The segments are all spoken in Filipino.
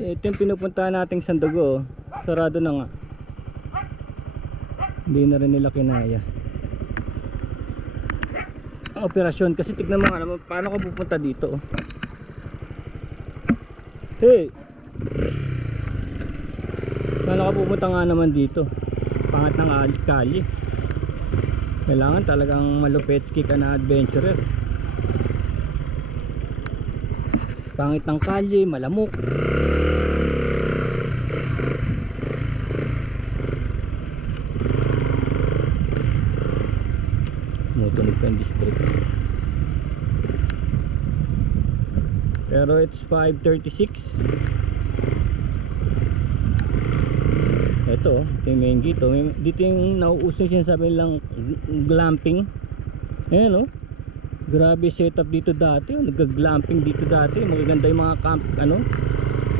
Ito yung pinupuntahan nating Sandugo. Sarado na nga. Hindi na rin nila kinaya ang operasyon. Kasi tignan mo nga naman paano ka pupunta dito. Hey, paano ka pupunta nga naman dito? Pangat ng kali. Kailangan talagang malupetski ka na adventurer. Pangit ng kalye, malamok. Tumutunog pa yung disc brake. Pero it's 5:36. Ito yung main gate. Dito yung nauuso siya, sabi lang glamping. Ayan o. Grabe setup dito dati. Nag-glamping dito dati. Magaganda yung mga camp,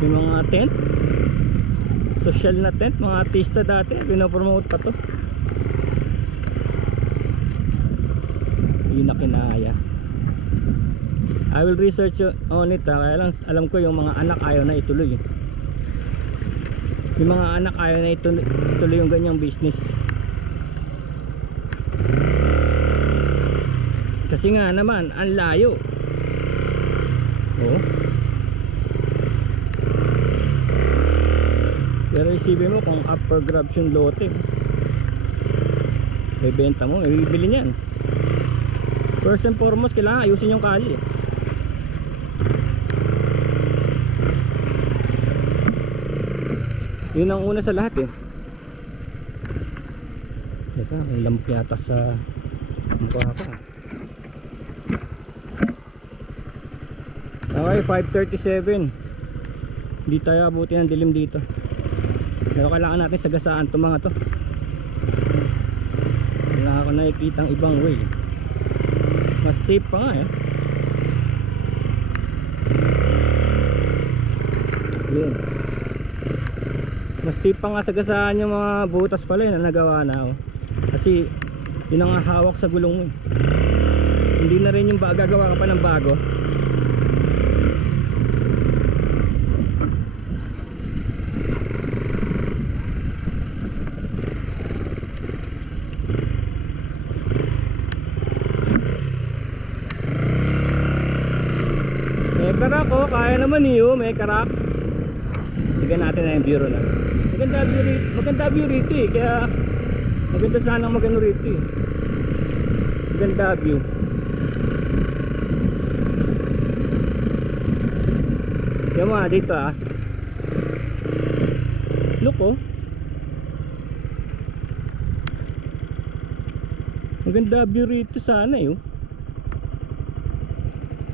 yung mga tent. Social na tent, mga artista dati. Pinapromote pa to. Hindi na kinaya. I will research on it. Kaya lang alam ko yung mga anak ayaw na ituloy. Yung mga anak ayaw na ituloy yung ganyang business. Kasi nga naman ang layo. Oh. Pero isipin mo kung upper grabs yung lote, bebenta mo, bibili niyan. First and foremost, kailangan ayusin yung kali. Yun ang una sa lahat eh. Teka, may lamp yata sa mukha ko. Okay, 5:37. Hindi tayo abuti ng dilim dito. Pero kailangan natin sagasaan itong mga to. Wala ako nakikita ang ibang way. Mas safe pa nga eh. Yun. Mas safe pa nga sagasaan yung mga butas pala yun na nagawa na. Kasi yun ang hawak sa gulong mo. Hindi na rin yung gagawa ka pa ng bago. Karak oh, kaya naman niyo, may karak. Tignan natin na yung bureau na. Maganda view rito eh, kaya maganda sana magano rito eh. Maganda view. Yan mga dito ah. Look oh. Maganda view rito sana eh oh.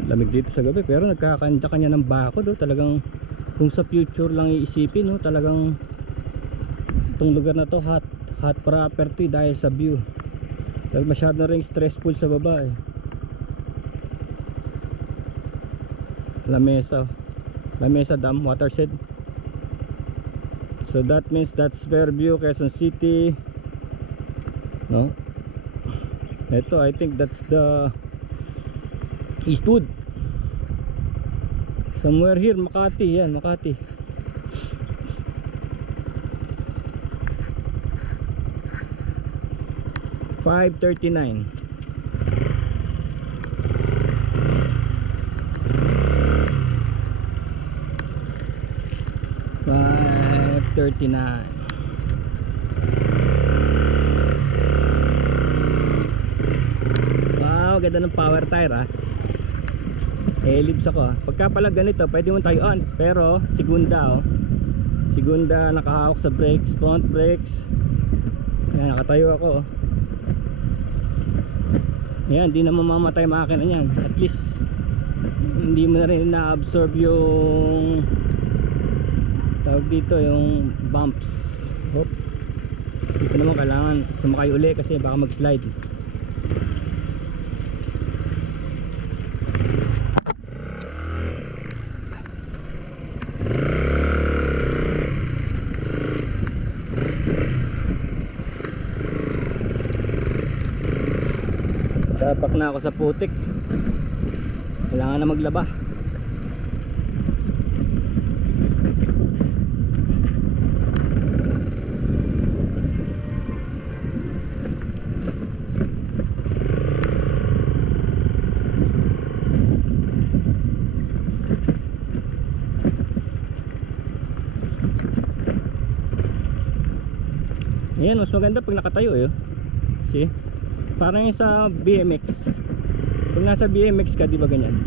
Lamig dito sa gabi pero nagkakanya-kanya ng bako do. Talagang kung sa future lang iisipin no, talagang itong lugar na to hot property dahil sa view. Dahil masyado na rin stressful sa baba eh. La Mesa Dam watershed. So that means that's Fairview, Quezon City. No? Ito I think that's the Eastwood. Somewhere here, Makati, yan, Makati. $5.39. Wow, ganda ng power tire ah. Libs ako ah. Pagka pala ganito pwede mo tayo on. Pero segunda oh. Segunda nakahawak sa brakes, front brakes. Ayan, nakatayo ako oh. Ayan, hindi na mamamatay makina niyan. At least hindi mo na rin na-absorb yung tawag dito, yung bumps. Hop. Dito naman kailangan sumakay uli kasi baka mag-slide. Tapak na ako sa putik. Kailangan na maglaba. Yan, mas maganda pag nakatayo eh. See? Parang yung sa BMX. Pag nasa BMX ka, di ba ganyan?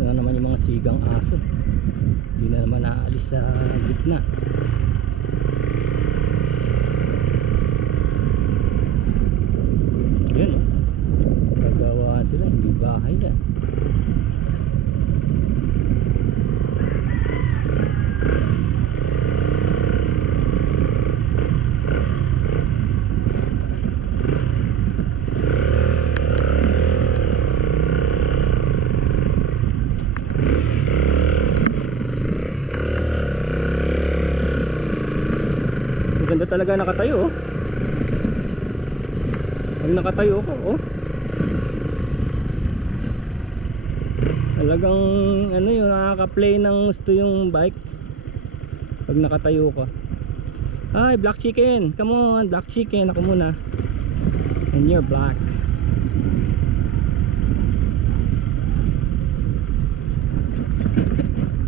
Ito na naman yung mga sigang aso. Hindi na naman naalis sa gitna. Yan o. Gagawaan sila, hindi bahay yan. Maganda talaga nakatayo oh. Pag nakatayo ko oh. Talagang ano yun, nakaka-play ng gusto yung bike pag nakatayo ka. Ay, black chicken, come on, black chicken. Ako muna. And you're black.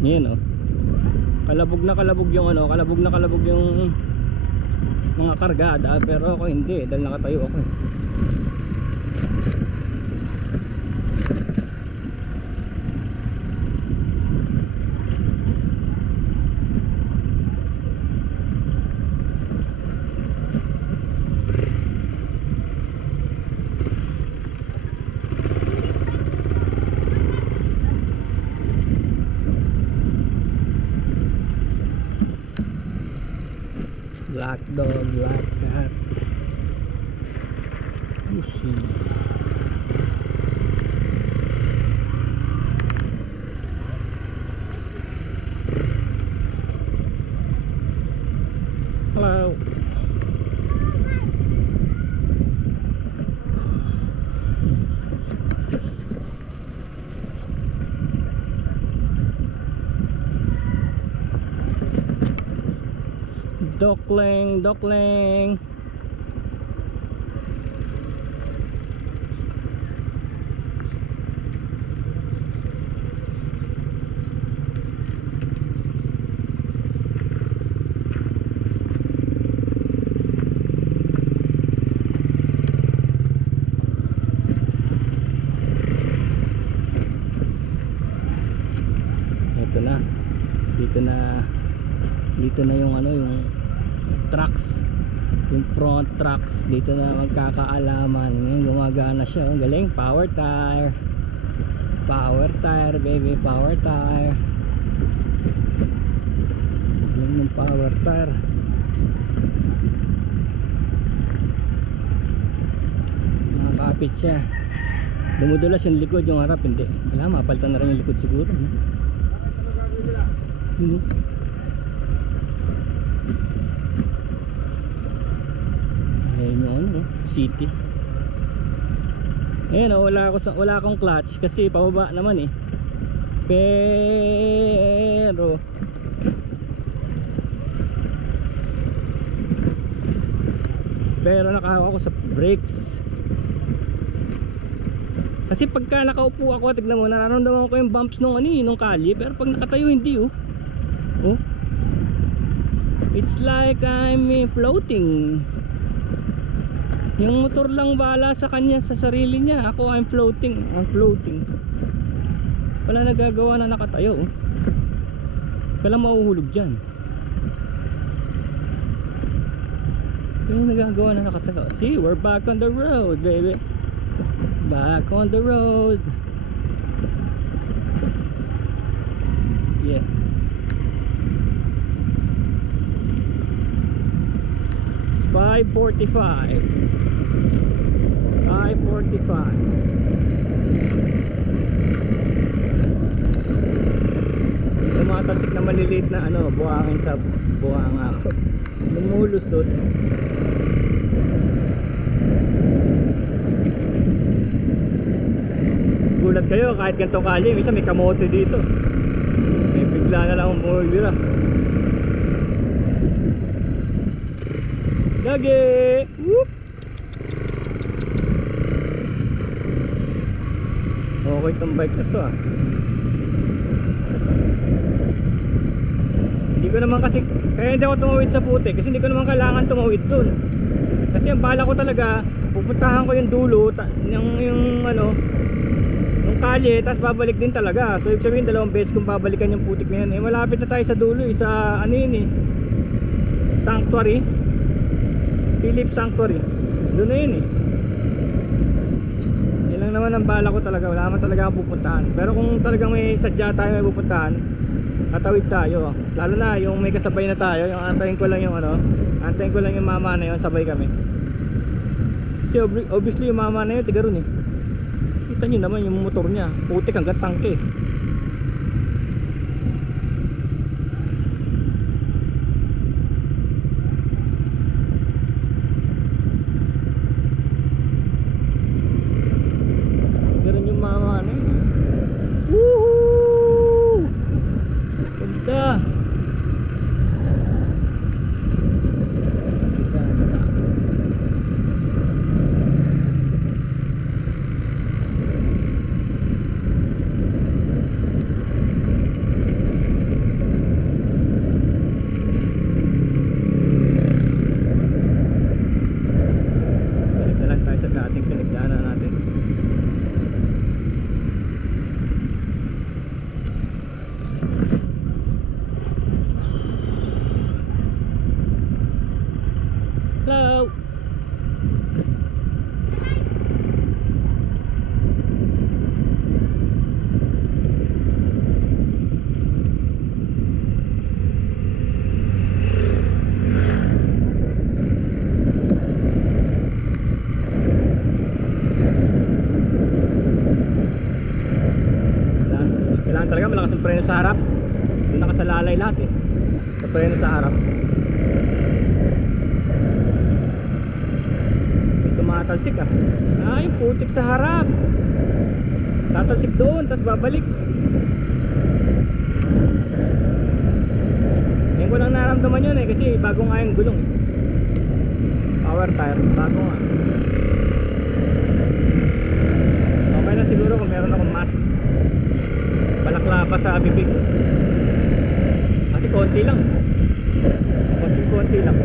Yan oh. Kalabog na kalabog yung ano, kalabog na kalabog yung mga kargada, pero ako hindi dahil nakatayo ako eh. Black dog, black cat. Pussy. Hello. Dokling, dokling. Ito na. Dito na yung ano, yung trucks, yung front trucks dito na magkakaalaman. Ngayon gumagana siya, ang galing. Power tire baby, power tire. Galing ng power tire. Nakakapit siya, dumudulas yung likod, yung harap hindi. Kailangan mapalitan na rin yung likod siguro, no? Ayun yung ano, city. Ayun oh, wala akong clutch kasi pababa naman eh. Pero nakahawak ako sa brakes. Kasi pagka nakaupo ako, tignan mo, nararamdaman ko yung bumps nung nung kalye, pero pag nakatayo hindi oh. Oh. It's like I'm floating. Yung motor lang bahala sa kanya, sa sarili niya. Ako I'm floating. Wala nagagawa na nakatayo oh. Kailan mahuhulog dyan. Wala nagagawa na nakatayo. See, we're back on the road baby. Back on the road. Yeah. It's 5:45. Tumatalsik na maliliit na ano, buhangin sa buhanga ako. Lumulusot. Gulat kayo kahit ganito kali, minsan may kamote dito. May bigla na lang bumibira. Gage! Whoop! Okay itong bike na to ah. Hindi ko ko naman kasi, kaya hindi ako tumawid sa putik kasi hindi ko naman kailangan tumawid dun. Kasi ang bala ko talaga, pupuntahan ko yung dulo, yung ano, yung kalye, tapos babalik din talaga. So ibig sabihin, dalawang beses kung babalikan yung putik na yan. Eh malapit na tayo sa dulo, sa ano yun eh, Sanctuary, Philip Sanctuary. Doon na yun eh. Yan lang naman ang bala ko talaga, wala naman talaga akong pupuntahan. Pero kung talagang may sadya tayo may pupuntahan, tatawid tayo. Lalo na yung may kasabay na tayo, yung antayin ko lang yung ano, antayin ko lang yung mama na yun, sabay kami. Kasi obviously yung mama na yun, tiga ron eh. Kita nyo naman yung motor niya, putik hanggang tangke. Tiga ron yung mama na yun. Woohoo! Ganda! Hello. Kailangan talaga malakas ang preno sa harap. Doon nakasalalay lahat eh. Sa preno sa harap. Tumatalsik ah. Ah, yung putik sa harap. Tatalsik doon, tapos babalik. Ngayon ko lang naramdaman yun eh, kasi bago nga yung gulong eh. Power tire, bago nga. Okay na siguro kung meron akong mask. Balaklava sa bibig. Kasi konti lang. Konti lang.